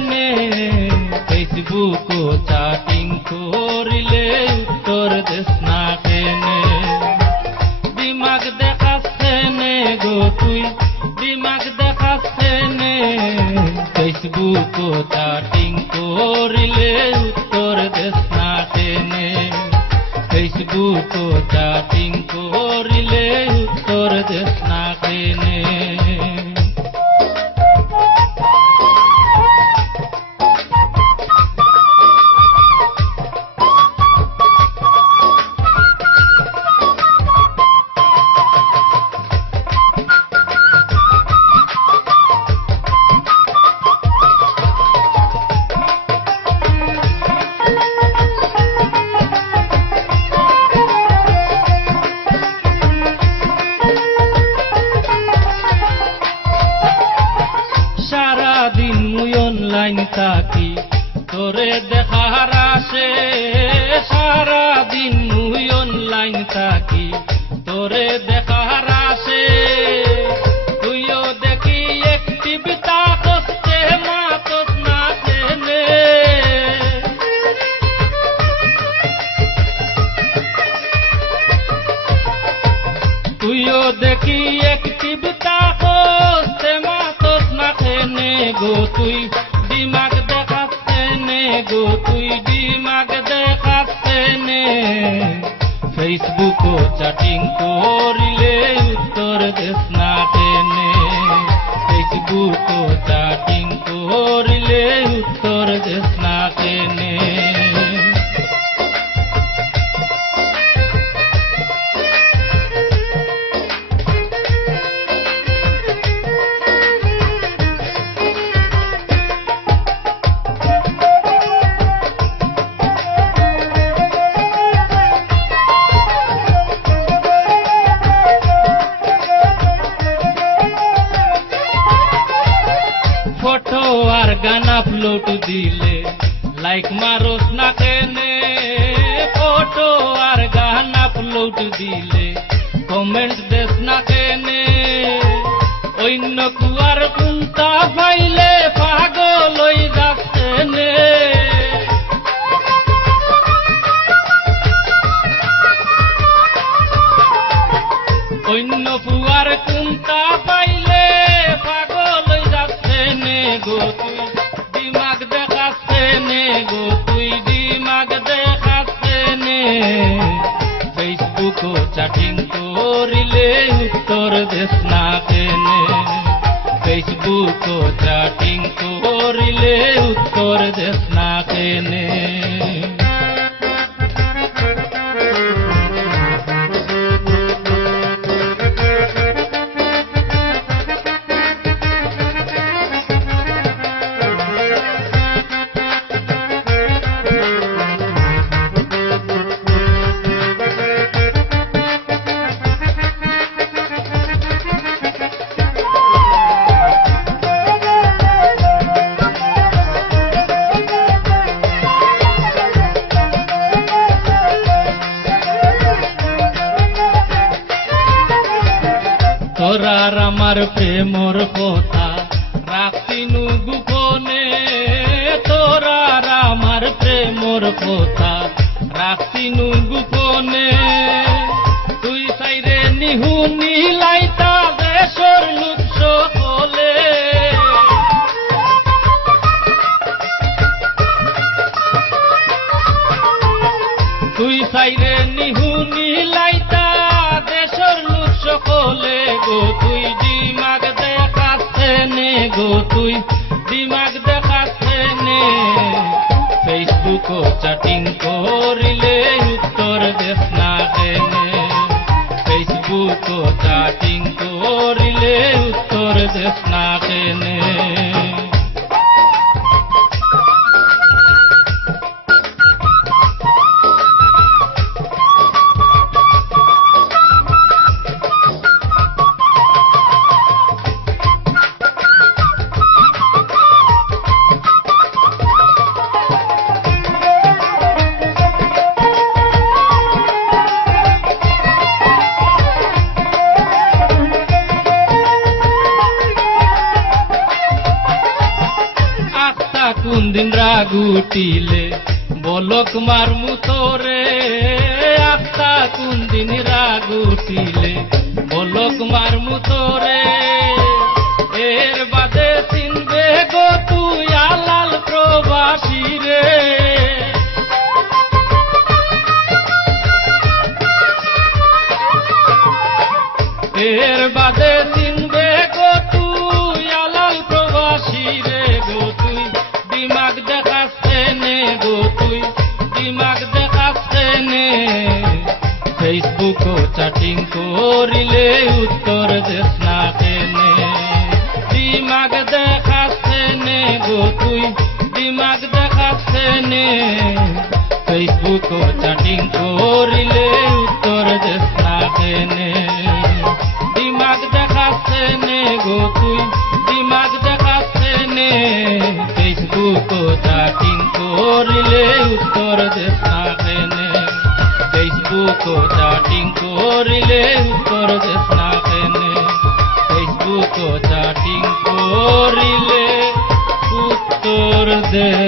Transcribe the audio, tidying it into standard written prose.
কেনে ফেসবুক ও চ্যাটিং করিলে উত্তর দেশ না কেনে দিমাগ দেখাচ্ছে নে গো তুই দিমাগ দেখাচ্ছে নে ফেসবুক ও চ্যাটিং করিলে উত্তর দেশ না কেনে ফেসবুক ও চ্যাটিং করিলে উত্তর দেশ না কেনে অনলাইন থাকি তোরে দেখার আসে সারাদিন মুই অনলাইন থাকি তোরে দেখার আসে তুইও দেখি একটিভিতা করতে মাতস না চেনে তুইও দেখি একটিভিতা করতে মাতস না চেনে গো তুই দিমাগ দেখাচ্ছে নে গো তুই দিমাগ দেখাচ্ছে নে ফেসবুক ও চ্যাটিং করিলে উত্তর দেশ না কেনে ফেসবুক ও চ্যাটিং করিলে উত্তর দেশ না কেনে ফটো আর গান আপলোড দিলে লাইক মারোস না কেনে ফটো আর গান আপলোড দিলে কমেন্ট দেস না কেনে অন্য কুয়ার কুন্তা পাইলে পাগল হই যাচ্ছে নে অন্য কুয়ার কুন্তা পাইলে পাগল হই যাচ্ছে নে গো তুই দিমাগ দেখাচ্ছে নে গো তুই দিমাগ দেখাচ্ছে নে ফেসবুক ও চ্যাটিং করিলে উত্তর দেশ না কেনে ফেসবুক ও চ্যাটিং করিলে উত্তর দেশ না কেনে তোরার আমার প্রেমর কথা রাখিনু গোপনে তোরার আমার প্রেমর কথা রাখিনু গোপনে তুই সাইরে নিহুনি লাইতা দেশর লুৎ সকলে তুই সাইরে নিহুনি লাইতা দেশর লুৎ সকলে গো তুই দিমাগ দেখাচ্ছে নে গো তুই দিমাগ দেখাচ্ছে নে ফেসবুক ও চ্যাটিং করিলে উত্তর দেশ না কেনে ফেসবুক ও চ্যাটিং করিলে উত্তর দেশ না কেনে কোন দিন রাগ উঠিলে বলক মারমু তোরে আত্মা কোন দিন রাগ উঠিলে বলক মারমু তোরে এর বাদে চিনবে গো তুই আলাল প্রবাসী রে এর বাদে চিনবে গো তুই আলাল প্রবাসী রে গো তুই দিমাগ দেখাচ্ছে নে গো তুই দিমাগ দেখাচ্ছে নে ফেসবুক চ্যাটিং করিলে উত্তর দেশ না কেনে দিমাগ দেখাচ্ছে নে গো তুই দিমাগ দেখাচ্ছে নে ফেসবুক চ্যাটিং করিলে উত্তর দেশ না কেনে দিমাগ দেখাচ্ছে নে গো তুই দিমাগ দেখাচ্ছে নে ফেসবুক চ্যাটিং করিলে উত্তর দেশ না কেনে ফেসবুক চ্যাটিং করিলে উত্তর দেশ না কেনে ফেসবুক চ্যাটিং করিলে উত্তর দেশ